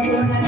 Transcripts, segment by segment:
Gracias.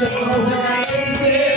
就在一起